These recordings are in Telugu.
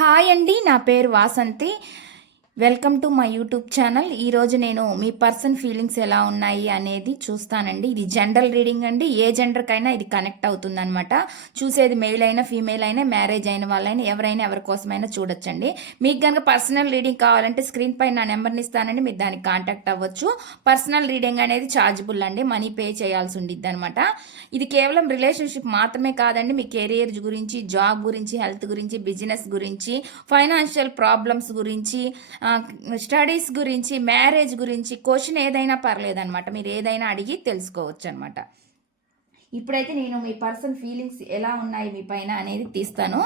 హాయ్ అండి, నా పేరు Vasanthi. Welcome to my YouTube channel. ఈరోజు నేను మీ పర్సన్ ఫీలింగ్స్ ఎలా ఉన్నాయి అనేది చూస్తానండి. ఇది జనరల్ రీడింగ్ అండి. ఏ జెండర్కైనా ఇది కనెక్ట్ అవుతుంది అనమాట. చూసేది మెయిల్ అయినా ఫీమేల్ అయినా మ్యారేజ్ అయిన వాళ్ళైనా ఎవరైనా ఎవరి కోసమైనా చూడొచ్చండి. మీకు కనుక పర్సనల్ రీడింగ్ కావాలంటే స్క్రీన్ పైన నా నెంబర్ని ఇస్తానండి, మీరు దానికి కాంటాక్ట్ అవ్వచ్చు. పర్సనల్ రీడింగ్ అనేది ఛార్జబుల్ అండి, మనీ పే చేయాల్సి ఉండిద్ది అనమాట. ఇది కేవలం రిలేషన్షిప్ మాత్రమే కాదండి, మీ కెరియర్ గురించి, జాబ్ గురించి, హెల్త్ గురించి, బిజినెస్ గురించి, ఫైనాన్షియల్ ప్రాబ్లమ్స్ గురించి, స్టడీస్ గురించి, మ్యారేజ్ గురించి, క్వశ్చన్ ఏదైనా పర్లేదనమాట. మీరు ఏదైనా అడిగి తెలుసుకోవచ్చు అనమాట. ఇప్పుడైతే నేను మీ పర్సన్ ఫీలింగ్స్ ఎలా ఉన్నాయి మీ పైన అనేది తీస్తాను.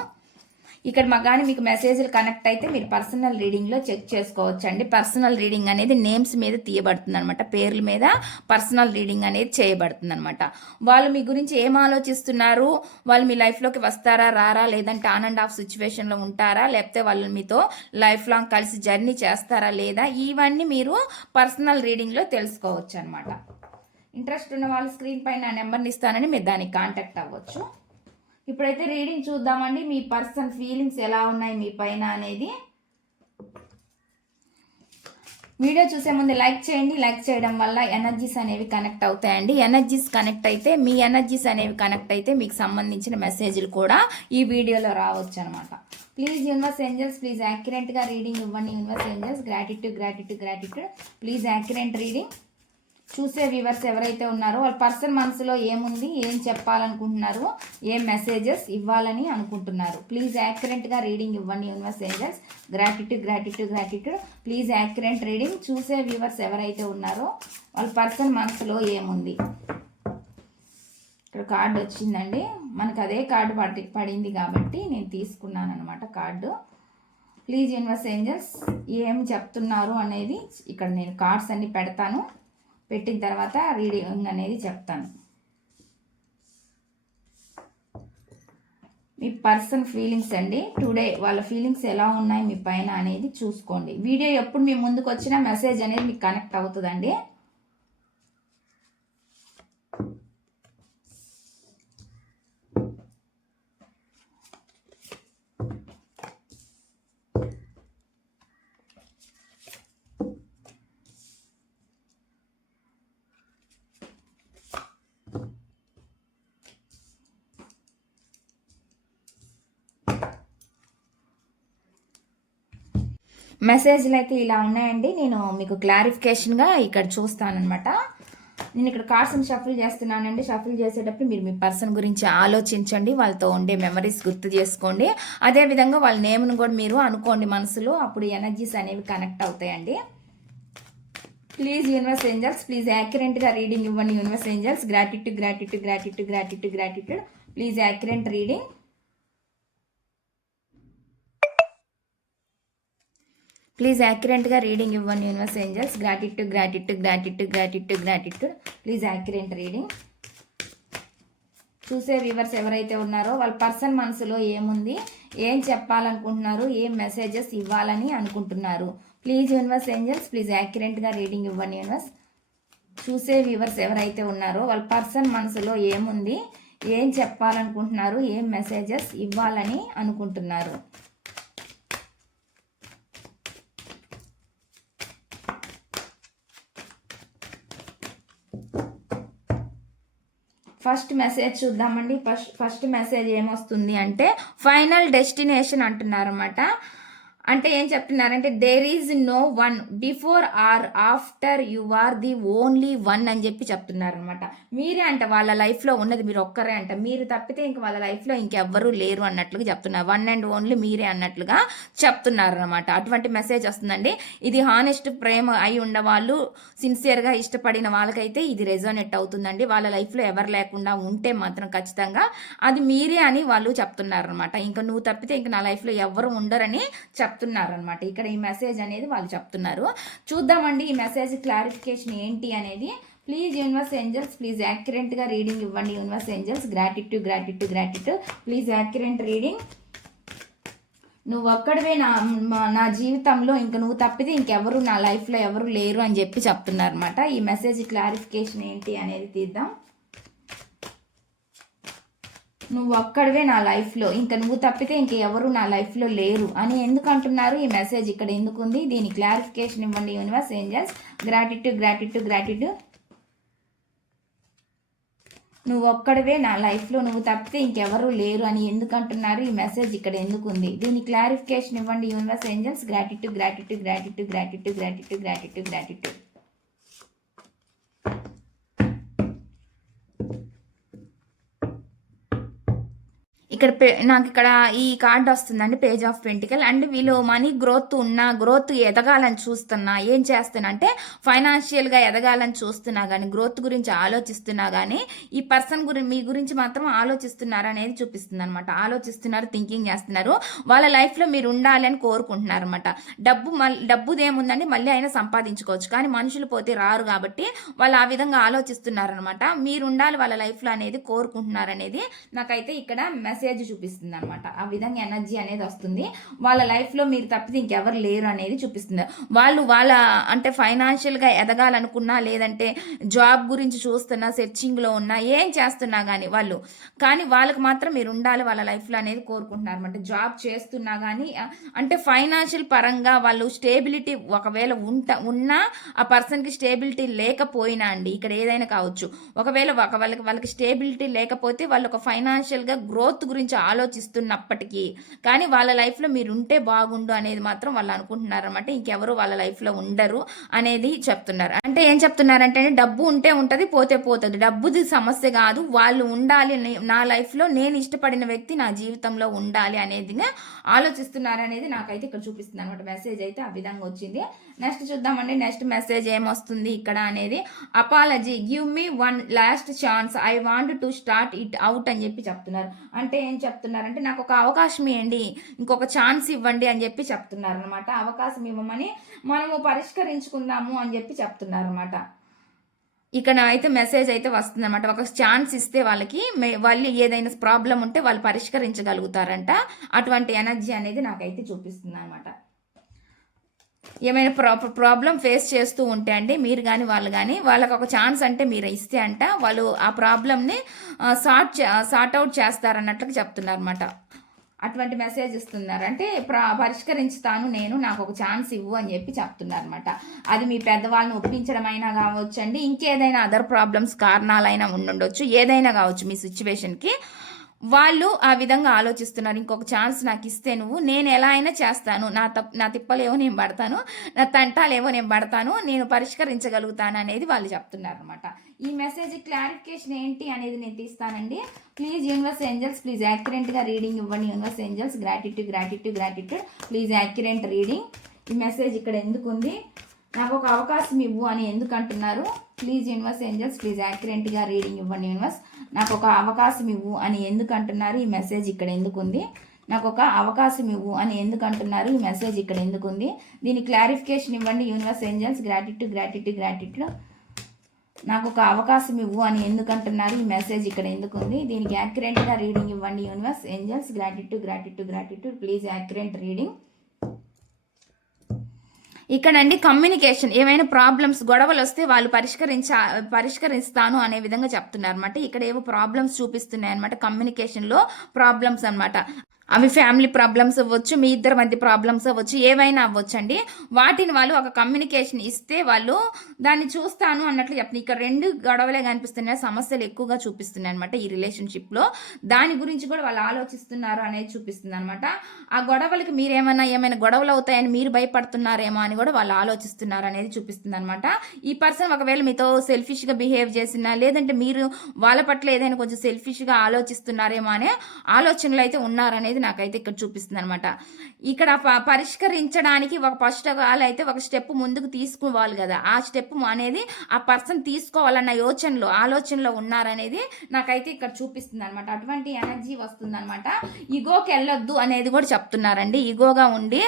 ఇక్కడ కానీ మీకు మెసేజ్లు కనెక్ట్ అయితే మీరు పర్సనల్ రీడింగ్లో చెక్ చేసుకోవచ్చు అండి. పర్సనల్ రీడింగ్ అనేది నేమ్స్ మీద తీయబడుతుంది అనమాట, పేర్ల మీద పర్సనల్ రీడింగ్ అనేది చేయబడుతుంది అనమాట. వాళ్ళు మీ గురించి ఏం ఆలోచిస్తున్నారు, వాళ్ళు మీ లైఫ్లోకి వస్తారా రారా, లేదంటే ఆన్ అండ్ ఆఫ్ సిచ్యువేషన్లో ఉంటారా, లేకపోతే వాళ్ళు మీతో లైఫ్ లాంగ్ కలిసి జర్నీ చేస్తారా లేదా, ఇవన్నీ మీరు పర్సనల్ రీడింగ్లో తెలుసుకోవచ్చు అనమాట. ఇంట్రెస్ట్ ఉన్న వాళ్ళు స్క్రీన్ పైన నెంబర్ని ఇస్తానని మీరు దానికి కాంటాక్ట్ అవ్వచ్చు. ఇప్పుడైతే రీడింగ్ చూద్దామండి, మీ పర్సన్ ఫీలింగ్స్ ఎలా ఉన్నాయి మీ పైన అనేది. వీడియో చూసే ముందు లైక్ చేయండి. లైక్ చేయడం వల్ల ఎనర్జీస్ అనేవి కనెక్ట్ అవుతాయండి. ఎనర్జీస్ కనెక్ట్ అయితే, మీ ఎనర్జీస్ అనేవి కనెక్ట్ అయితే మీకు సంబంధించిన మెసేజ్లు కూడా ఈ వీడియోలో రావచ్చు అనమాట. ప్లీజ్ యూనివర్స్ ఏంజల్స్, ప్లీజ్ యాక్యురేట్గా రీడింగ్ ఇవ్వండి. Universe angels, gratitude gratitude gratitude. Please accurate reading. చూసే వ్యూవర్స్ ఎవరైతే ఉన్నారో వాళ్ళ పర్సన్ మనసులో ఏముంది, ఏం చెప్పాలనుకుంటున్నారు, ఏం మెసేజెస్ ఇవ్వాలని అనుకుంటున్నారు. ప్లీజ్ యాక్యురేట్గా రీడింగ్ ఇవ్వండి universe angels. Gratitude gratitude gratitude. Please accurate reading. చూసే వ్యూవర్స్ ఎవరైతే ఉన్నారో వాళ్ళ పర్సన్ మనసులో ఏముంది. ఇక్కడ కార్డు వచ్చిందండి, మనకు అదే కార్డు పడింది కాబట్టి నేను తీసుకున్నాను అనమాట కార్డు. ప్లీజ్ యూనివర్స్ ఏంజల్స్ ఏం చెప్తున్నారు అనేది ఇక్కడ నేను కార్డ్స్ అన్ని పెడతాను. పెట్టిన తర్వాత రీడింగ్ అనేది చెప్తాను. మీ పర్సన్ ఫీలింగ్స్ అండి, టుడే వాళ్ళ ఫీలింగ్స్ ఎలా ఉన్నాయి మీ పైన అనేది చూసుకోండి. వీడియో ఎప్పుడు మీ ముందుకు వచ్చినా మెసేజ్ అనేది మీకు కనెక్ట్ అవుతుందండి. మెసేజ్లు అయితే ఇలా ఉన్నాయండి. నేను మీకు క్లారిఫికేషన్గా ఇక్కడ చూస్తానమాట. నేను ఇక్కడ కార్డ్స్ని షఫిల్ చేస్తున్నానండి. షఫిల్ చేసేటప్పుడు మీరు మీ పర్సన్ గురించి ఆలోచించండి, వాళ్ళతో ఉండే మెమరీస్ గుర్తు చేసుకోండి. అదేవిధంగా వాళ్ళ నేమ్ను కూడా మీరు అనుకోండి మనసులో, అప్పుడు ఎనర్జీస్ అనేవి కనెక్ట్ అవుతాయండి. ప్లీజ్ యూనివర్స్ ఏంజల్స్, ప్లీజ్ యాక్యురేట్గా రీడింగ్ ఇవ్వండి universe angels. Gratitude gratitude gratitude gratitude gratitude. Please accurate reading. Please యాక్యురేట్గా రీడింగ్ ఇవ్వండి universe angels. Gratitude gratitude gratitude gratitude gratitude. Please accurate reading. చూసే వ్యూవర్స్ ఎవరైతే ఉన్నారో వాళ్ళ పర్సన్ మనసులో ఏముంది, ఏం చెప్పాలనుకుంటున్నారు, ఏం మెసేజెస్ ఇవ్వాలని అనుకుంటున్నారు. ప్లీజ్ యూనివర్స్ ఏంజల్స్, ప్లీజ్ యాక్యురేట్గా రీడింగ్ ఇవ్వండి యూనివర్స్. చూసే వ్యూవర్స్ ఎవరైతే ఉన్నారో వాళ్ళ పర్సన్ మనసులో ఏముంది, ఏం చెప్పాలనుకుంటున్నారు, ఏం మెసేజెస్ ఇవ్వాలని అనుకుంటున్నారు. ఫస్ట్ మెసేజ్ చూద్దామండి. ఫస్ట్ మెసేజ్ ఏమొస్తుంది అంటే ఫైనల్ డెస్టినేషన్ అంటున్నారు అన్నమాట. అంటే ఏం చెప్తున్నారంటే there is no one before or after you are the only one అని చెప్పి చెప్తున్నారు అనమాట. మీరే అంట వాళ్ళ లైఫ్లో ఉన్నది, మీరు ఒక్కరే అంట, మీరు తప్పితే ఇంక వాళ్ళ లైఫ్లో ఇంకెవ్వరూ లేరు అన్నట్లుగా చెప్తున్నారు. వన్ అండ్ ఓన్లీ మీరే అన్నట్లుగా చెప్తున్నారు అనమాట. అటువంటి మెసేజ్ వస్తుందండి. ఇది హానెస్ట్ ప్రేమ అయి ఉన్నవాళ్ళు, సిన్సియర్గా ఇష్టపడిన వాళ్ళకైతే ఇది రెజోనేట్ అవుతుందండి. వాళ్ళ లైఫ్లో ఎవరు లేకుండా ఉంటే మాత్రం ఖచ్చితంగా అది మీరే అని వాళ్ళు చెప్తున్నారు అనమాట. ఇంకా నువ్వు తప్పితే ఇంక నా లైఫ్లో ఎవరు ఉండరని చెప్తున్నారనమాట. ఇక్కడ ఈ మెసేజ్ అనేది వాళ్ళు చెప్తున్నారు. చూద్దామండి ఈ మెసేజ్ క్లారిఫికేషన్ ఏంటి అనేది. ప్లీజ్ యూనివర్స్ ఏంజల్స్, ప్లీజ్ యాక్యురేట్గా రీడింగ్ ఇవ్వండి universe angels. Gratitude gratitude gratitude. Please accurate reading. నువ్వు ఒక్కడివే నా జీవితంలో, ఇంక నువ్వు తప్పితే ఇంకెవరు నా లైఫ్లో ఎవరు లేరు అని చెప్పి చెప్తున్నారనమాట. ఈ మెసేజ్ క్లారిఫికేషన్ ఏంటి అనేది తీద్దాం. నువ్వు ఒక్కడివే నా లైఫ్లో, ఇంకా నువ్వు తప్పితే ఇంక ఎవరు నా లైఫ్లో లేరు అని ఎందుకు అంటున్నారు? ఈ మెసేజ్ ఇక్కడ ఎందుకుంది? దీని క్లారిఫికేషన్ ఇవ్వండి universe, angels. Gratitude gratitude gratitude. నువ్వు ఒక్కడివే నా లైఫ్లో, నువ్వు తప్పితే ఇంకెవరూ లేరు అని ఎందుకు అంటున్నారు? ఈ మెసేజ్ ఇక్కడ ఎందుకుంది? దీని క్లారిఫికేషన్ ఇవ్వండి universe, angels. Gratitude gratitude gratitude gratitude gratitude gratitude gratitude. ఇక్కడ నాకు ఇక్కడ ఈ కార్డ్ వస్తుందండి, పేజ్ ఆఫ్ పెంటికల్. అండ్ వీళ్ళు మనీ గ్రోత్ ఎదగాలని చూస్తున్నా, ఏం చేస్తున్నా అంటే ఫైనాన్షియల్గా ఎదగాలని చూస్తున్నా కానీ, గ్రోత్ గురించి ఆలోచిస్తున్నా కానీ ఈ పర్సన్ మీ గురించి మాత్రం ఆలోచిస్తున్నారు అనేది చూపిస్తుంది అనమాట. ఆలోచిస్తున్నారు, థింకింగ్ చేస్తున్నారు, వాళ్ళ లైఫ్లో మీరు ఉండాలి అని కోరుకుంటున్నారు అనమాట. డబ్బుదేముందండి, మళ్ళీ అయినా సంపాదించుకోవచ్చు, కానీ మనుషులు పోతే రారు కాబట్టి వాళ్ళు ఆ విధంగా ఆలోచిస్తున్నారనమాట. మీరు ఉండాలి వాళ్ళ లైఫ్లో అనేది కోరుకుంటున్నారు అనేది నాకైతే ఇక్కడ మెసేజ్ చూపిస్తుంది అనమాట. ఆ విధంగా ఎనర్జీ అనేది వస్తుంది. వాళ్ళ లైఫ్లో మీరు తప్పితే ఇంకెవరు లేరు అనేది చూపిస్తుంది. వాళ్ళ అంటే ఫైనాన్షియల్గా ఎదగాలనుకున్నా, లేదంటే జాబ్ గురించి చూస్తున్నా, సెర్చింగ్లో ఉన్నా, ఏం చేస్తున్నా కానీ వాళ్ళకి మాత్రం మీరు ఉండాలి వాళ్ళ లైఫ్లో అనేది కోరుకుంటున్నారు అనమాట. జాబ్ చేస్తున్నా కానీ అంటే ఫైనాన్షియల్ పరంగా వాళ్ళు స్టేబిలిటీ ఒకవేళ ఉన్నా ఆ పర్సన్కి స్టేబిలిటీ లేకపోయినా అండి, ఇక్కడ ఏదైనా కావచ్చు, ఒకవేళ వాళ్ళకి స్టేబిలిటీ లేకపోతే వాళ్ళు ఒక ఫైనాన్షియల్గా గ్రోత్ గురించి ఆలోచిస్తున్నప్పటికీ కానీ వాళ్ళ లైఫ్లో మీరు ఉంటే బాగుండు అనేది మాత్రం వాళ్ళు అనుకుంటున్నారు అనమాట. ఇంకెవరు వాళ్ళ లైఫ్లో ఉండరు అనేది చెప్తున్నారు. అంటే ఏం చెప్తున్నారంటే, డబ్బు ఉంటే ఉంటుంది, పోతే పోతుంది, డబ్బుది సమస్య కాదు, వాళ్ళు ఉండాలి నా లైఫ్లో, నేను ఇష్టపడిన వ్యక్తి నా జీవితంలో ఉండాలి అనేది ఆలోచిస్తున్నారు అనేది నాకైతే ఇక్కడ చూపిస్తుంది అనమాట. మెసేజ్ అయితే ఆ విధంగా వచ్చింది. నెక్స్ట్ చూద్దామండి, నెక్స్ట్ మెసేజ్ ఏమొస్తుంది ఇక్కడ అనేది. Apology, give me one last chance, I want to start it out అని చెప్పి చెప్తున్నారు. అంటే ఏం చెప్తున్నారంటే, నాకు ఒక అవకాశం ఇవ్వండి, ఇంకొక ఛాన్స్ ఇవ్వండి అని చెప్పి చెప్తున్నారు అనమాట. అవకాశం ఇవ్వమని మనము పరిష్కరించుకుందాము అని చెప్పి చెప్తున్నారు అనమాట. ఇక్కడ అయితే మెసేజ్ అయితే వస్తుంది అనమాట. ఒక ఛాన్స్ ఇస్తే వాళ్ళు ఏదైనా ప్రాబ్లం ఉంటే వాళ్ళు పరిష్కరించగలుగుతారంట. అటువంటి ఎనర్జీ అనేది నాకైతే చూపిస్తుంది అనమాట. ఏమైనా ప్రాబ్లం ఫేస్ చేస్తూ ఉంటే అండి, మీరు కానీ వాళ్ళు కానీ, వాళ్ళకి ఒక ఛాన్స్ అంటే మీరు ఇస్తే అంట, వాళ్ళు ఆ ప్రాబ్లమ్ని సార్ట్ అవుట్ చేస్తారన్నట్లుగా చెప్తున్నారు అనమాట. అటువంటి మెసేజ్ ఇస్తున్నారు. అంటే పరిష్కరించుతాను నేను, నాకు ఒక ఛాన్స్ ఇవ్వు అని చెప్పి చెప్తున్నారు అనమాట. అది మీ పెద్దవాళ్ళని ఒప్పించడం అయినా కావచ్చు అండి, ఇంకేదైనా అదర్ ప్రాబ్లమ్స్ కారణాలైనా ఉండొచ్చు, ఏదైనా కావచ్చు మీ సిచ్యువేషన్కి. వాళ్ళు ఆ విధంగా ఆలోచిస్తున్నారు. ఇంకొక ఛాన్స్ నాకు ఇస్తే నేను ఎలా అయినా చేస్తాను, నా తిప్పలేవో నేను పడతాను, నా తంటాలేవో నేను పడతాను, నేను పరిష్కరించగలుగుతాను అనేది వాళ్ళు చెప్తున్నారు అనమాట. ఈ మెసేజ్ క్లారిఫికేషన్ ఏంటి అనేది నేను తీస్తానండి. ప్లీజ్ యూనివర్స్ ఏంజల్స్, ప్లీజ్ యాక్యురేట్గా రీడింగ్ ఇవ్వండి universe angels. Gratitude gratitude gratitude. Please accurate reading. ఈ మెసేజ్ ఇక్కడ ఎందుకు ఉంది, నాకు ఒక అవకాశం ఇవ్వు అని ఎందుకు అంటున్నారు? ప్లీజ్ యూనివర్స్ ఏంజల్స్, ప్లీజ్ యాక్యురేట్గా రీడింగ్ ఇవ్వండి యూనివర్స్. నాకు ఒక అవకాశం ఇవ్వు అని ఎందుకు అంటున్నారు? ఈ మెసేజ్ ఇక్కడ ఎందుకు ఉంది? నాకు ఒక అవకాశం ఇవ్వు అని ఎందుకు అంటున్నారు? ఈ మెసేజ్ ఇక్కడ ఎందుకు ఉంది? దీని క్లారిఫికేషన్ ఇవ్వండి universe angels. Gratitude gratitude gratitude. నాకు ఒక అవకాశం ఇవ్వు అని ఎందుకు అంటున్నారు? ఈ మెసేజ్ ఇక్కడ ఎందుకు ఉంది? దీనికి యాక్యురేట్గా రీడింగ్ ఇవ్వండి universe angels. Gratitude gratitude gratitude. Please accurate reading. ఇక్కడండి కమ్యూనికేషన్, ఏమైనా ప్రాబ్లమ్స్ గొడవలు వస్తే వాళ్ళు పరిష్కరిస్తాను అనే విధంగా చెప్తున్నారు అనమాట. ఇక్కడ ఏవో ప్రాబ్లమ్స్ చూపిస్తున్నాయి అనమాట, కమ్యూనికేషన్లో ప్రాబ్లమ్స్ అనమాట. అవి ఫ్యామిలీ ప్రాబ్లమ్స్ అవ్వచ్చు, మీ ఇద్దరి మధ్య ప్రాబ్లమ్స్ అవ్వచ్చు, ఏవైనా అవ్వచ్చు అండి. వాటిని వాళ్ళు ఒక కమ్యూనికేషన్ ఇస్తే వాళ్ళు దాన్ని చూస్తాను అన్నట్లు చెప్తుంది. ఇక్కడ రెండు గొడవలే కనిపిస్తున్నాయి, సమస్యలు ఎక్కువగా చూపిస్తున్నాయి అనమాట ఈ రిలేషన్షిప్లో. దాని గురించి కూడా వాళ్ళు ఆలోచిస్తున్నారు అనేది చూపిస్తుంది అనమాట. ఆ గొడవలకి ఏమైనా గొడవలు అవుతాయని మీరు భయపడుతున్నారేమో అని కూడా వాళ్ళు ఆలోచిస్తున్నారు అనేది చూపిస్తుంది అనమాట. ఈ పర్సన్ ఒకవేళ మీతో సెల్ఫిష్గా బిహేవ్ చేసినా, లేదంటే మీరు వాళ్ళ పట్ల ఏదైనా కొంచెం సెల్ఫిష్గా ఆలోచిస్తున్నారేమో అనే ఆలోచనలు అయితే ఉన్నారనేది నాకైతే ఇక్కడ చూపిస్తుంది అనమాట. ఇక్కడ పరిష్కరించడానికి ఫస్ట్ ఆఫ్ ఆల్ అయితే ఒక స్టెప్ ముందుకు తీసుకోవాలి కదా, ఆ స్టెప్ అనేది ఆ పర్సన్ తీసుకోవాలన్న ఆలోచనలో ఉన్నారనేది నాకైతే ఇక్కడ చూపిస్తుంది అనమాట. అటువంటి ఎనర్జీ వస్తుంది అనమాట. ఈగోకి వెళ్ళొద్దు అనేది కూడా చెప్తున్నారండి. ఈగోగా ఉండి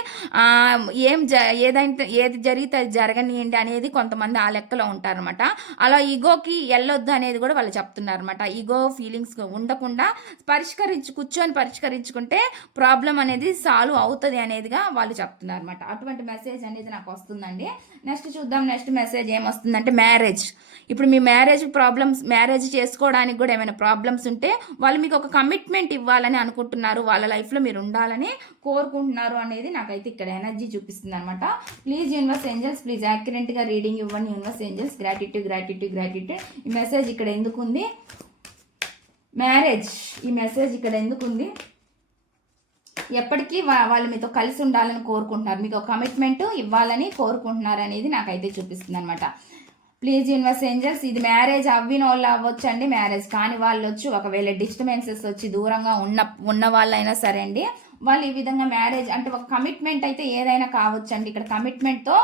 ఏది జరిగితే అది జరగనియండి అనేది కొంతమంది ఆ లెక్కలో ఉంటారనమాట. అలా ఈగోకి వెళ్ళొద్దు అనేది కూడా వాళ్ళు చెప్తున్నారు అనమాట. ఈగో ఫీలింగ్స్ ఉండకుండా కూర్చొని పరిష్కరించుకుంటే ఉంటే ప్రాబ్లం అనేది సాల్వ్ అవుతుంది అనేదిగా వాళ్ళు చెప్తున్నారు అనమాట. అటువంటి మెసేజ్ అనేది నాకు వస్తుందండి. నెక్స్ట్ చూద్దాం, నెక్స్ట్ మెసేజ్ ఏమొస్తుందంటే మ్యారేజ్. ఇప్పుడు మీ మ్యారేజ్ చేసుకోవడానికి కూడా ఏమైనా ప్రాబ్లమ్స్ ఉంటే వాళ్ళు మీకు ఒక కమిట్మెంట్ ఇవ్వాలని అనుకుంటున్నారు, వాళ్ళ లైఫ్లో మీరు ఉండాలని కోరుకుంటున్నారు అనేది నాకైతే ఇక్కడ ఎనర్జీ చూపిస్తుంది అనమాట. ప్లీజ్ యూనివర్స్ ఏంజల్స్, ప్లీజ్ యాక్యురేట్గా రీడింగ్ ఇవ్వండి universe angels. Gratitude gratitude gratitude. ఈ మెసేజ్ ఇక్కడ ఎందుకు ఉంది? మ్యారేజ్, ఈ మెసేజ్ ఇక్కడ ఎందుకు ఉంది? ఎప్పటికీ వాళ్ళు మీతో కలిసి ఉండాలని కోరుకుంటున్నారు, మీకు ఒక కమిట్మెంట్ ఇవ్వాలని కోరుకుంటున్నారు అనేది నాకైతే చూపిస్తుంది అనమాట. ప్లీజ్ యూనివర్స్ ఏంజల్స్, ఇది మ్యారేజ్ అవ్విన వాళ్ళు అవ్వచ్చు అండి, మ్యారేజ్ కాని వాళ్ళు వచ్చి ఒకవేళ డిస్టర్బెన్సెస్ వచ్చి దూరంగా ఉన్న వాళ్ళైనా సరే అండి, వాళ్ళు ఈ విధంగా మ్యారేజ్ అంటే ఒక కమిట్మెంట్ అయితే ఏదైనా కావచ్చు అండి. ఇక్కడ కమిట్మెంట్తో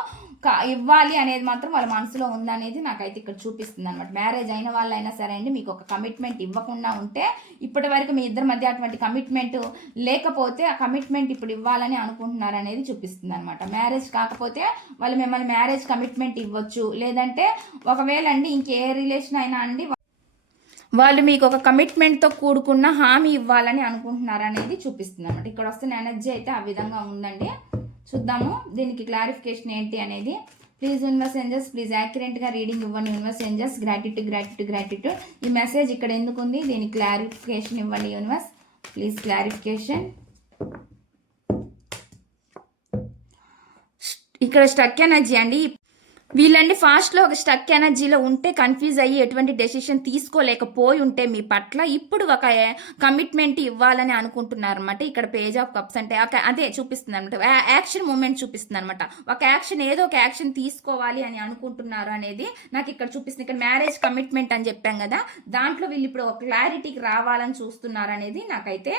ఇవ్వాలి అనేది మాత్రం వాళ్ళ మనసులో ఉందనేది నాకైతే ఇక్కడ చూపిస్తుంది అనమాట. మ్యారేజ్ అయిన వాళ్ళైనా సరే అండి, మీకు ఒక కమిట్మెంట్ ఇవ్వకుండా ఉంటే, ఇప్పటి వరకు మీ ఇద్దరి మధ్య అటువంటి కమిట్మెంట్ లేకపోతే ఆ కమిట్మెంట్ ఇప్పుడు ఇవ్వాలని అనుకుంటున్నారు అనేది చూపిస్తుంది అనమాట. మ్యారేజ్ కాకపోతే వాళ్ళు మిమ్మల్ని మ్యారేజ్ కమిట్మెంట్ ఇవ్వచ్చు, లేదంటే ఒకవేళ అండి ఇంకే రిలేషన్ అయినా అండి వాళ్ళు మీకు ఒక కమిట్మెంట్తో కూడుకున్న హామీ ఇవ్వాలని అనుకుంటున్నారు అనేది చూపిస్తుంది అనమాట. ఇక్కడ వస్తున్న ఎనర్జీ అయితే ఆ విధంగా ఉందండి. చూద్దాము దీనికి క్లారిఫికేషన్ ఏంటి అనేది. ప్లీజ్ యూనివర్స్ ఏంజల్స్, ప్లీజ్ యాక్యురేట్గా రీడింగ్ ఇవ్వండి universe angels. Gratitude gratitude gratitude. ఈ మెసేజ్ ఇక్కడ ఎందుకు ఉంది? దీనికి క్లారిఫికేషన్ ఇవ్వండి యూనివర్స్, ప్లీజ్ క్లారిఫికేషన్. ఇక్కడ స్టక్ ఎనర్జీ అండి. వీళ్ళండి ఫాస్ట్లో ఒక స్టక్ ఎనర్జీలో ఉంటే, కన్ఫ్యూజ్ అయ్యి ఎటువంటి డెసిషన్ తీసుకోలేకపోయి ఉంటే మీ పట్ల ఇప్పుడు ఒక కమిట్మెంట్ ఇవ్వాలని అనుకుంటున్నారు అనమాట. ఇక్కడ పేజ్ ఆఫ్ కప్స్ అంటే అదే చూపిస్తుంది అనమాట, యాక్షన్ మూమెంట్ చూపిస్తుంది అనమాట. ఒక యాక్షన్, ఏదో ఒక యాక్షన్ తీసుకోవాలి అని అనుకుంటున్నారు అనేది నాకు ఇక్కడ చూపిస్తుంది. ఇక్కడ మ్యారేజ్ కమిట్మెంట్ అని చెప్పాం కదా, దాంట్లో వీళ్ళు ఇప్పుడు ఒక క్లారిటీకి రావాలని చూస్తున్నారు అనేది నాకైతే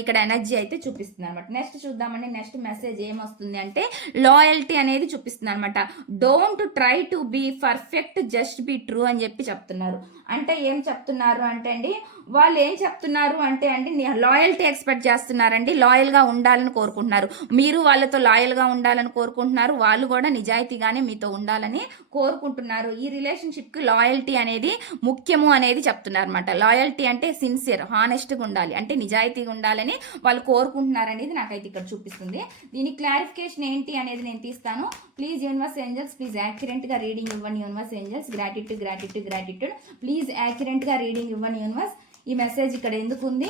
ఇక్కడ ఎనర్జీ అయితే చూపిస్తుంది అనమాట. నెక్స్ట్ చూద్దామండి, నెక్స్ట్ మెసేజ్ ఏమొస్తుంది అంటే లాయల్టీ అనేది చూపిస్తుంది అనమాట. Don't try to be perfect, just be true అని చెప్పి చెప్తున్నారు. అంటే ఏం చెప్తున్నారు అంటే అండి, వాళ్ళు ఏం చెప్తున్నారు అంటే అండి, లాయల్టీ ఎక్స్పెక్ట్ చేస్తున్నారండి, లాయల్గా ఉండాలని కోరుకుంటున్నారు. మీరు వాళ్ళతో లాయల్గా ఉండాలని కోరుకుంటున్నారు, వాళ్ళు కూడా నిజాయితీగానే మీతో ఉండాలని కోరుకుంటున్నారు. ఈ రిలేషన్షిప్కి లాయల్టీ అనేది ముఖ్యము అనేది చెప్తున్నారు అనమాట. లాయల్టీ అంటే సిన్సియర్, హానెస్ట్గా ఉండాలి, అంటే నిజాయితీగా ఉండాలని వాళ్ళు కోరుకుంటున్నారు అనేది నాకైతే ఇక్కడ చూపిస్తుంది. దీని క్లారిఫికేషన్ ఏంటి అనేది నేను తీస్తాను. ప్లీజ్ యూనివర్స్ ఏంజల్స్, ప్లీజ్ యాక్యురేట్గా రీడింగ్ ఇవ్వండి universe angels. Gratitude gratitude gratitude. Please యాక్యురేట్గా రీడింగ్ ఇవ్వండి యూనివర్స్. ఈ మెసేజ్ ఇక్కడ ఎందుకు ఉంది?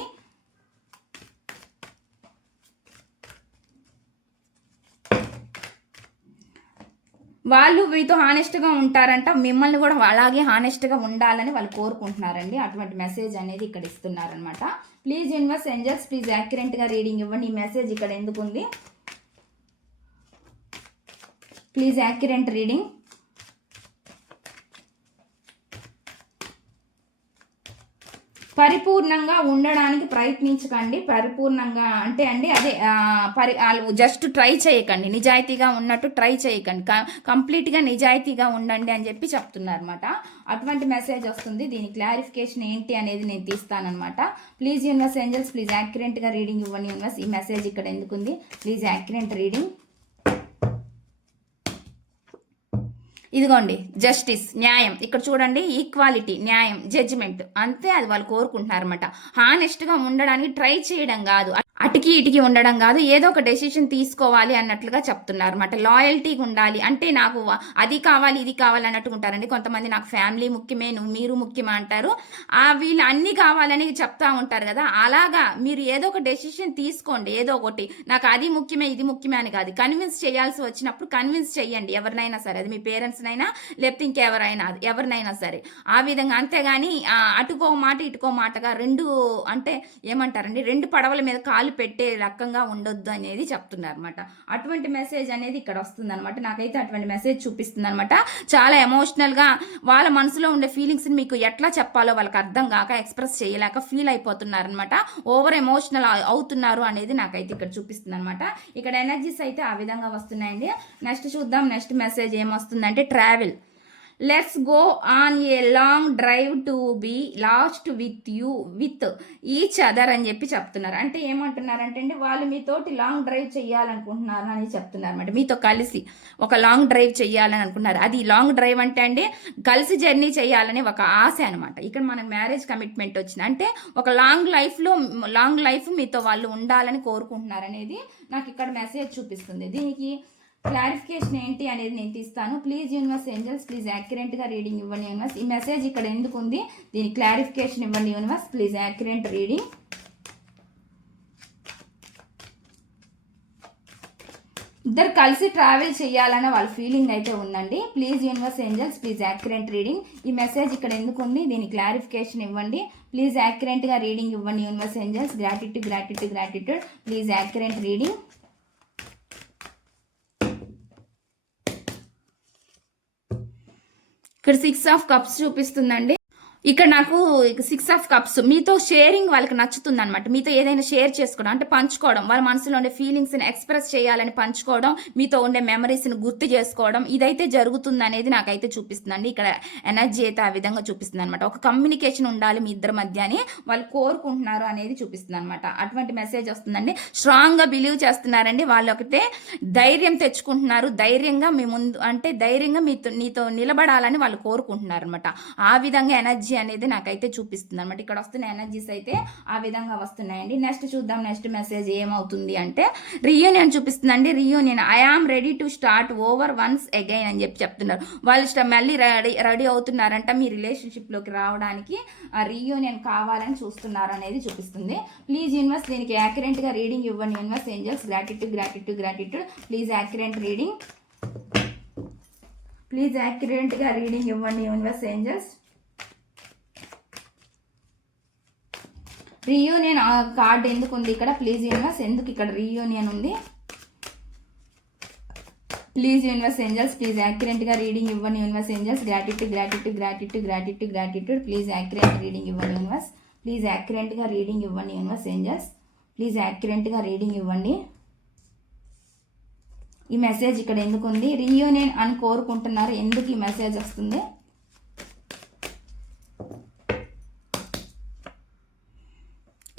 వాళ్ళు మీతో హానెస్ట్గా ఉంటారంట, మిమ్మల్ని కూడా అలాగే హానెస్ట్గా ఉండాలని వాళ్ళు కోరుకుంటున్నారండి. అటువంటి మెసేజ్ అనేది ఇక్కడ ఇస్తున్నారనమాట. ప్లీజ్ యూనివర్స్ ఏంజల్స్, ప్లీజ్ యాక్యురేట్గా రీడింగ్ ఇవ్వండి. ఈ మెసేజ్ ఇక్కడ ఎందుకు ఉంది? Please accurate reading. పరిపూర్ణంగా ఉండడానికి ప్రయత్నించకండి. పరిపూర్ణంగా అంటే అండి అదే జస్ట్ ట్రై చేయకండి, నిజాయితీగా ఉన్నట్టు ట్రై చేయకండి, కంప్లీట్గా నిజాయితీగా ఉండండి అని చెప్పి చెప్తున్నారు అనమాట. అటువంటి మెసేజ్ వస్తుంది. దీని క్లారిఫికేషన్ ఏంటి అనేది నేను తీస్తానమాట. ప్లీజ్ యూనివర్స్ ఏంజల్స్, ప్లీజ్ యాక్యురేట్గా రీడింగ్ ఇవ్వండి యూనివర్స్. ఈ మెసేజ్ ఇక్కడ ఎందుకు ఉంది? Please accurate reading. ఇదిగోండి జస్టిస్, న్యాయం. ఇక్కడ చూడండి ఈక్వాలిటీ, న్యాయం, జడ్జిమెంట్, అంతే అది వాళ్ళు కోరుకుంటున్నారన్నమాట. హానెస్ట్గా ఉండడానికి ట్రై చేయడం కాదు, అటుకి ఇటుకి ఉండడం కాదు, ఏదో ఒక డెసిషన్ తీసుకోవాలి అన్నట్లుగా చెప్తున్నారు అనమాట. లాయల్టీగా ఉండాలి అంటే నాకు అది కావాలి ఇది కావాలి అన్నట్టుగా ఉంటారండి కొంతమంది. నాకు ఫ్యామిలీ ముఖ్యమే, మీరు ముఖ్యమే అంటారు, వీళ్ళు అన్నీ కావాలని చెప్తా ఉంటారు కదా. అలాగా మీరు ఏదో ఒక డెసిషన్ తీసుకోండి, ఏదో ఒకటి. నాకు అది ముఖ్యమే ఇది ముఖ్యమే అని కాదు, కన్విన్స్ చేయాల్సి వచ్చినప్పుడు కన్విన్స్ చేయండి ఎవరినైనా సరే, అది మీ పేరెంట్స్నైనా లేకపోతే ఎవరినైనా సరే ఆ విధంగా. అంతేగాని అటుకో మాట ఇటుకో మాటగా రెండు అంటే ఏమంటారండి, రెండు పడవల మీద కాలు పెట్టే రకంగా ఉండొద్దు అనేది చెప్తున్నారు అనమాట. అటువంటి మెసేజ్ అనేది ఇక్కడ వస్తుంది అనమాట. నాకైతే అటువంటి మెసేజ్ చూపిస్తుంది అనమాట. చాలా ఎమోషనల్గా వాళ్ళ మనసులో ఉండే ఫీలింగ్స్ని మీకు ఎట్లా చెప్పాలో వాళ్ళకి అర్థం కాక, ఎక్స్ప్రెస్ చేయలేక ఫీల్ అయిపోతున్నారు అనమాట. ఓవర్ ఎమోషనల్ అవుతున్నారు అనేది నాకైతే ఇక్కడ చూపిస్తుంది అనమాట. ఇక్కడ ఎనర్జీస్ అయితే ఆ విధంగా వస్తున్నాయండి. నెక్స్ట్ చూద్దాం, నెక్స్ట్ మెసేజ్ ఏమొస్తుందంటే travel. Let's go on a long drive to be lost with you with each other అని చెప్పి చెప్తున్నారు. అంటే ఏమంటున్నారంటే అండి, వాళ్ళు మీతోటి లాంగ్ డ్రైవ్ చేయాలనుకుంటున్నారు అని చెప్తున్నారు అనమాట. మీతో కలిసి ఒక లాంగ్ డ్రైవ్ చేయాలని అనుకున్నారు. అది లాంగ్ డ్రైవ్ అంటే అండి కలిసి జర్నీ చేయాలని ఒక ఆశ అనమాట. ఇక్కడ మనకు మ్యారేజ్ కమిట్మెంట్ వచ్చింది అంటే ఒక లాంగ్ లైఫ్ మీతో వాళ్ళు ఉండాలని కోరుకుంటున్నారు అనేది నాకు ఇక్కడ మెసేజ్ చూపిస్తుంది. దీనికి క్లారిఫికేషన్ ఏంటి అనేది నేను తీస్తాను. ప్లీజ్ యూనివర్స్ ఏంజల్స్ ప్లీజ్ యాక్యురేట్గా రీడింగ్ ఇవ్వండి యూనివర్స్. ఈ మెసేజ్ ఇక్కడ ఎందుకు ఉంది, దీని క్లారిఫికేషన్ ఇవ్వండి యూనివర్స్. Please accurate reading. ఇద్దరు కలిసి ట్రావెల్ చేయాలన్న వాళ్ళ ఫీలింగ్ అయితే ఉందండి. Please universe angels please accurate reading. ఈ మెసేజ్ ఇక్కడ ఎందుకు ఉంది, దీని క్లారిఫికేషన్ ఇవ్వండి. ప్లీజ్ యాక్యురేట్గా రీడింగ్ ఇవ్వండి universe angels. Gratitude please accurate reading. ఇక్కడ 6 ఆఫ్ కప్స్ చూపిస్తుందండి. ఇక్కడ నాకు 6 ఆఫ్ కప్స్ మీతో షేరింగ్ వాళ్ళకి నచ్చుతుంది అనమాట. మీతో ఏదైనా షేర్ చేసుకోవడం అంటే పంచుకోవడం, వాళ్ళ మనసులో ఉండే ఫీలింగ్స్ని ఎక్స్ప్రెస్ చేయాలని పంచుకోవడం, మీతో ఉండే మెమరీస్ని గుర్తు చేసుకోవడం, ఇదైతే జరుగుతుంది అనేది నాకైతే చూపిస్తుందండి. ఇక్కడ ఎనర్జీ అయితే ఆ విధంగా చూపిస్తుంది అనమాట. ఒక కమ్యూనికేషన్ ఉండాలి మీ ఇద్దరి మధ్య అని వాళ్ళు కోరుకుంటున్నారు అనేది చూపిస్తుంది అనమాట. అటువంటి మెసేజ్ వస్తుందండి. స్ట్రాంగ్గా బిలీవ్ చేస్తున్నారండి. వాళ్ళు ఒకటే ధైర్యం తెచ్చుకుంటున్నారు. ధైర్యంగా మీ ముందు అంటే ధైర్యంగా నీతో నిలబడాలని వాళ్ళు కోరుకుంటున్నారు అనమాట. ఆ విధంగా ఎనర్జీ అనేది నాకైతే చూపిస్తుంది అనమాట. ఇక్కడ వస్తున్న ఎనర్జీస్ అయితే ఆ విధంగా వస్తున్నాయండి. నెక్స్ట్ చూద్దాం, నెక్స్ట్ మెసేజ్ ఏమవుతుంది అంటే రీయూనియన్ చూపిస్తుందండి. Reunion I am ready to start over once again అని చెప్తున్నారు. వాళ్ళు మళ్ళీ రెడీ అవుతున్నారంట మీ రిలేషన్షిప్లోకి రావడానికి. ఆ రీయూనియన్ కావాలని చూస్తున్నారు అనేది చూపిస్తుంది. ప్లీజ్ యూనివర్స్ దీనికి యాక్యురేట్గా రీడింగ్ ఇవ్వండి universe angels. Gratitude please accurate reading. Please యాక్యురేట్గా రీడింగ్ ఇవ్వండి యూనివర్స్ ఏంజల్స్. రీయూనియన్ కార్డ్ ఎందుకు ఉంది ఇక్కడ, ప్లీజ్ యూనివర్స్ ఎందుకు ఇక్కడ రీయూనియన్ ఉంది. ప్లీజ్ యూనివర్స్ ఏంజల్స్ ప్లీజ్ యాక్యురేట్గా రీడింగ్ ఇవ్వండి universe angels. Gratitude please accurate reading ఇవ్వండి యూనివర్స్. ప్లీజ్ యాక్యురేట్గా రీడింగ్ ఇవ్వండి యూనివర్స్ ఏంజల్స్. ప్లీజ్ యాక్యురేట్గా రీడింగ్ ఇవ్వండి. ఈ మెసేజ్ ఇక్కడ ఎందుకు ఉంది, రీయూనియన్ అని కోరుకుంటున్నారు, ఎందుకు ఈ మెసేజ్ వస్తుంది.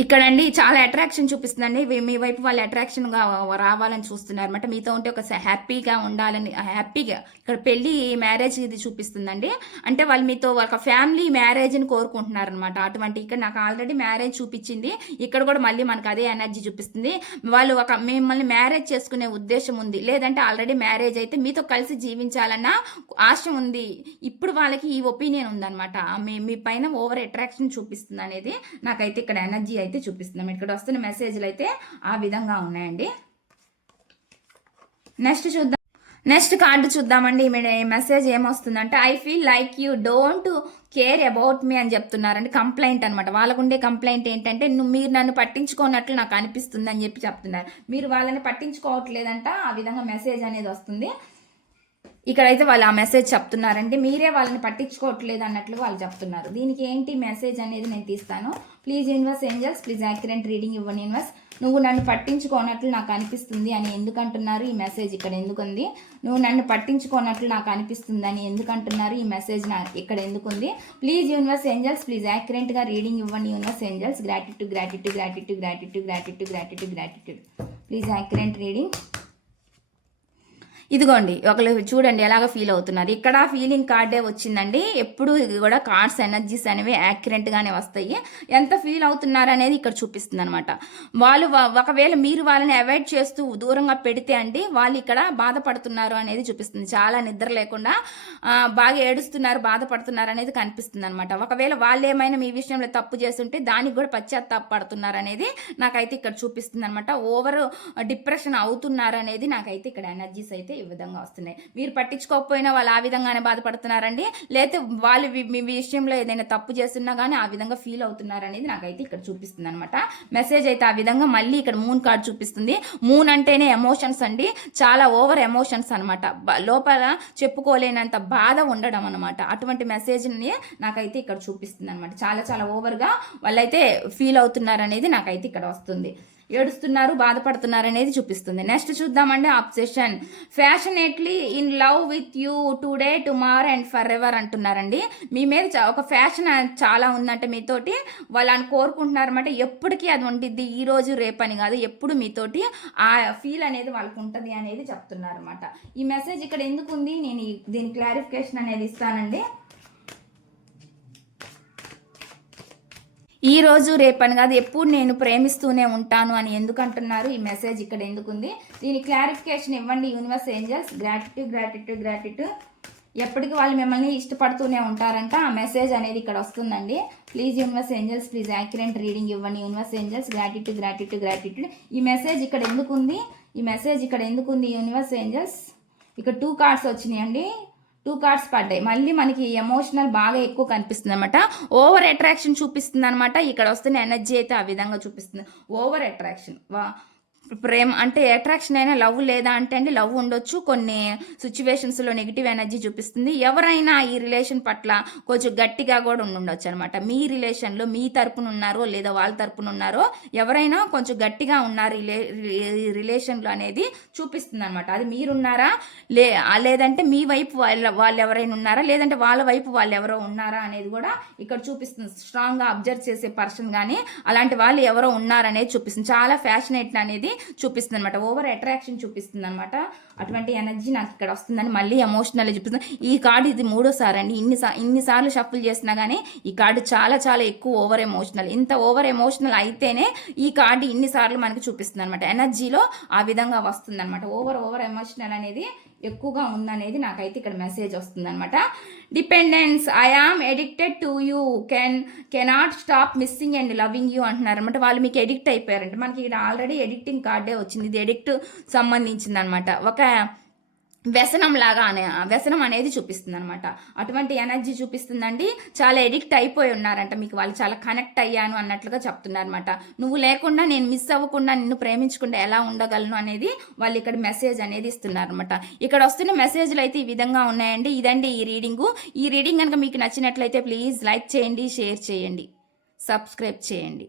ఇక్కడండి చాలా అట్రాక్షన్ చూపిస్తుందండి. మీ వైపు వాళ్ళు అట్రాక్షన్గా రావాలని చూస్తున్నారు అనమాట. మీతో ఉంటే ఒక హ్యాపీగా ఉండాలని, హ్యాపీగా ఇక్కడ పెళ్ళి మ్యారేజ్ ఇది చూపిస్తుందండి. అంటే వాళ్ళు మీతో ఒక ఫ్యామిలీ మ్యారేజ్ని కోరుకుంటున్నారు అనమాట. అటువంటి ఇక్కడ నాకు ఆల్రెడీ మ్యారేజ్ చూపించింది, ఇక్కడ కూడా మళ్ళీ మనకు అదే ఎనర్జీ చూపిస్తుంది. వాళ్ళు ఒక మిమ్మల్ని మ్యారేజ్ చేసుకునే ఉద్దేశం ఉంది, లేదంటే ఆల్రెడీ మ్యారేజ్ అయితే మీతో కలిసి జీవించాలన్న ఆశ ఉంది. ఇప్పుడు వాళ్ళకి ఈ ఒపీనియన్ ఉందన్నమాట. మీ పైన ఓవర్ అట్రాక్షన్ చూపిస్తుంది అనేది నాకైతే ఇక్కడ ఎనర్జీ అయితే చూపిస్తున్నాం. ఇక్కడ వస్తున్న మెసేజ్లు అయితే ఆ విధంగా ఉన్నాయండి. నెక్స్ట్ కార్డు చూద్దామండి. మెసేజ్ ఏమొస్తుందంటే I feel like you don't care about me అని చెప్తున్నారండి. కంప్లైంట్ అనమాట. వాళ్ళకుండే కంప్లైంట్ ఏంటంటే మీరు నన్ను పట్టించుకోనట్లు నాకు అనిపిస్తుంది అని చెప్పి చెప్తున్నారు. మీరు వాళ్ళని పట్టించుకోవట్లేదంట, ఆ విధంగా మెసేజ్ అనేది వస్తుంది. ఇక్కడైతే వాళ్ళు ఆ మెసేజ్ చెప్తున్నారంటే మీరే వాళ్ళని పట్టించుకోవట్లేదు అన్నట్లు వాళ్ళు చెప్తున్నారు. దీనికి ఏంటి మెసేజ్ అనేది నేను తీస్తాను. Please universe angels please accurate reading ఇవ్వండి యూనివర్స్. నువ్వు నన్ను పట్టించుకోనట్లు నాకు అనిపిస్తుంది అని ఎందుకంటున్నారు, ఈ మెసేజ్ ఇక్కడ ఎందుకుంది. నువ్వు నన్ను పట్టించుకోనట్లు నాకు అనిపిస్తుంది అని ఎందుకంటున్నారు, ఈ మెసేజ్ ఇక్కడ ఎందుకుంది. ప్లీజ్ యూనివర్స్ ఏంజల్స్ ప్లీజ్ యాక్యురేట్గా రీడింగ్ ఇవ్వండి universe angels. Gratitude please accurate reading. ఇదిగోండి ఒకళ్ళు చూడండి ఎలాగ ఫీల్ అవుతున్నారు. ఇక్కడ ఫీలింగ్ కార్డే వచ్చిందండి. ఎప్పుడు కూడా కార్డ్స్ ఎనర్జీస్ అనేవి యాక్యురేట్గానే వస్తాయి. ఎంత ఫీల్ అవుతున్నారు అనేది ఇక్కడ చూపిస్తుంది అనమాట. వాళ్ళు ఒకవేళ మీరు వాళ్ళని అవాయిడ్ చేస్తూ దూరంగా పెడితే అండి వాళ్ళు ఇక్కడ బాధపడుతున్నారు అనేది చూపిస్తుంది. చాలా నిద్ర లేకుండా బాగా ఏడుస్తున్నారు, బాధపడుతున్నారు అనేది కనిపిస్తుంది అనమాట. ఒకవేళ వాళ్ళు ఏమైనా మీ విషయంలో తప్పు చేస్తుంటే దానికి కూడా పశ్చాత్తాపడుతున్నారు అనేది నాకైతే ఇక్కడ చూపిస్తుంది అనమాట. ఓవర్ డిప్రెషన్ అవుతున్నారు అనేది నాకైతే ఇక్కడ ఎనర్జీస్ అయితే ఈ విధంగా వస్తున్నాయి. మీరు పట్టించుకోకపోయినా వాళ్ళు ఆ విధంగానే బాధపడుతున్నారండి, లేకపోతే వాళ్ళు మీ విషయంలో ఏదైనా తప్పు చేస్తున్నా కానీ ఆ విధంగా ఫీల్ అవుతున్నారు అనేది నాకైతే ఇక్కడ చూపిస్తుంది అనమాట. మెసేజ్ అయితే ఆ విధంగా మళ్ళీ ఇక్కడ మూన్ కార్డ్ చూపిస్తుంది. మూన్ అంటేనే ఎమోషన్స్ అండి, చాలా ఓవర్ ఎమోషన్స్ అనమాట. లోపల చెప్పుకోలేనంత బాధ ఉండడం అనమాట. అటువంటి మెసేజ్ని నాకైతే ఇక్కడ చూపిస్తుంది అనమాట. చాలా చాలా ఓవర్గా వాళ్ళైతే ఫీల్ అవుతున్నారు అనేది నాకైతే ఇక్కడ వస్తుంది. ఏడుస్తున్నారు, బాధపడుతున్నారు అనేది చూపిస్తుంది. నెక్స్ట్ చూద్దామండి obsession. Passionately in love with you today tomorrow and forever అంటున్నారండి. మీ మీద ఒక ఫ్యాషన్ చాలా ఉందంటే మీతోటి వాళ్ళని కోరుకుంటున్నారన్నమాట. ఎప్పటికీ అది ఉండిద్ది, ఈ రోజు రేపని కాదు, ఎప్పుడు మీతోటి ఆ ఫీల్ అనేది వాళ్ళకు ఉంటుంది అనేది చెప్తున్నారు అనమాట. ఈ మెసేజ్ ఇక్కడ ఎందుకు ఉంది, నేను దీని క్లారిఫికేషన్ అనేది ఇస్తానండి. ఈ రోజు రేపని కాదు, ఎప్పుడు నేను ప్రేమిస్తూనే ఉంటాను అని ఎందుకు అంటున్నారు, ఈ మెసేజ్ ఇక్కడ ఎందుకుంది, దీని క్లారిఫికేషన్ ఇవ్వండి universe angels. Gratitude gratitude gratitude. ఎప్పటికీ వాళ్ళు మిమ్మల్ని ఇష్టపడుతూనే ఉంటారంట, ఆ మెసేజ్ అనేది ఇక్కడ వస్తుందండి. Please universe angels, please accurate reading ఇవ్వండి universe angels. Gratitude gratitude gratitude. ఈ మెసేజ్ ఇక్కడ ఎందుకుంది, ఈ మెసేజ్ ఇక్కడ ఎందుకుంది యూనివర్స్ ఏంజల్స్. ఇక్కడ 2 కార్డ్స్ వచ్చినాయండి, 2 కార్డ్స్ పడ్డాయి. మళ్ళీ మనకి ఎమోషనల్ బాగా ఎక్కువ కనిపిస్తుంది అనమాట. ఓవర్ అట్రాక్షన్ చూపిస్తుంది అనమాట. ఇక్కడ వస్తున్న ఎనర్జీ అయితే ఆ విధంగా చూపిస్తుంది. ఓవర్ అట్రాక్షన్, ప్రేమ అంటే అట్రాక్షన్ అయినా లవ్ లేదా అంటే అండి లవ్ ఉండొచ్చు, కొన్ని సిచ్యువేషన్స్లో నెగిటివ్ ఎనర్జీ చూపిస్తుంది. ఎవరైనా ఈ రిలేషన్ పట్ల కొంచెం గట్టిగా కూడా ఉండొచ్చు అనమాట. మీ రిలేషన్లో మీ తరపున ఉన్నారో లేదా వాళ్ళ తరపున ఉన్నారో ఎవరైనా కొంచెం గట్టిగా ఉన్నారు రిలేషన్లో అనేది చూపిస్తుంది అనమాట. అది మీరున్నారా లేదంటే మీ వైపు వాళ్ళు ఎవరైనా ఉన్నారా లేదంటే వాళ్ళ వైపు వాళ్ళు ఎవరో ఉన్నారా అనేది కూడా ఇక్కడ చూపిస్తుంది. స్ట్రాంగ్గా అబ్జర్వ్ చేసే పర్సన్ కానీ అలాంటి వాళ్ళు ఎవరో ఉన్నారనేది చూపిస్తుంది. చాలా ఫ్యాషనేట్ అనేది చూపిస్తుంది అనమాట. ఓవర్ అట్రాక్షన్ చూపిస్తుంది అనమాట. అటువంటి ఎనర్జీ నాకు ఇక్కడ వస్తుందని మళ్ళీ ఎమోషనల్ చూపిస్తుంది. ఈ కార్డు ఇది 3సారి అండి. ఇన్నిసార్లు షఫుల్ చేసినా కానీ ఈ కార్డు చాలా చాలా ఎక్కువ ఓవర్ ఎమోషనల్. ఇంత ఓవర్ ఎమోషనల్ అయితేనే ఈ కార్డు ఇన్నిసార్లు మనకి చూపిస్తుంది అనమాట. ఎనర్జీలో ఆ విధంగా వస్తుంది అనమాట. ఓవర్ ఎమోషనల్ అనేది ఎక్కువగా ఉందనేది నాకైతే ఇక్కడ మెసేజ్ వస్తుంది అనమాట. Dependence, I am addicted to you, cannot stop missing and loving you అంటున్నారు అనమాట. వాళ్ళు మీకు ఎడిక్ట్ అయిపోయారంటే మనకి ఇక్కడ ఆల్రెడీ ఎడిక్టింగ్ కార్డే వచ్చింది. ఇది ఎడిక్ట్ సంబంధించింది అనమాట. ఒక వ్యసనం లాగా వ్యసనం అనేది చూపిస్తుంది అనమాట. అటువంటి ఎనర్జీ చూపిస్తుందండి. చాలా ఎడిక్ట్ అయిపోయి ఉన్నారంట, మీకు వాళ్ళు చాలా కనెక్ట్ అయ్యాను అన్నట్లుగా చెప్తున్నారు అనమాట. నువ్వు లేకుండా నేను మిస్ అవ్వకుండా నిన్ను ప్రేమించకుండా ఎలా ఉండగలను అనేది వాళ్ళు ఇక్కడ మెసేజ్ అనేది ఇస్తున్నారు అనమాట. ఇక్కడ వస్తున్న మెసేజ్లు అయితే ఈ విధంగా ఉన్నాయండి. ఇదండి ఈ రీడింగ్ కనుక మీకు నచ్చినట్లయితే ప్లీజ్ లైక్ చేయండి, షేర్ చేయండి, సబ్స్క్రైబ్ చేయండి.